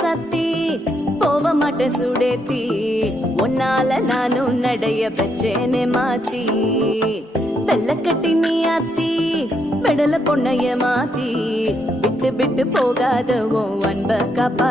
சாத்தி போக மாட்டேன் சுடேத்தி உன்னால நானும் நடைய வச்சேனே மாத்தி வெள்ள கட்டி நீ ஆத்தி பெடல பொண்ணைய மாத்தி விட்டு விட்டு போகாத உன் அன்ப காப்பாத்தி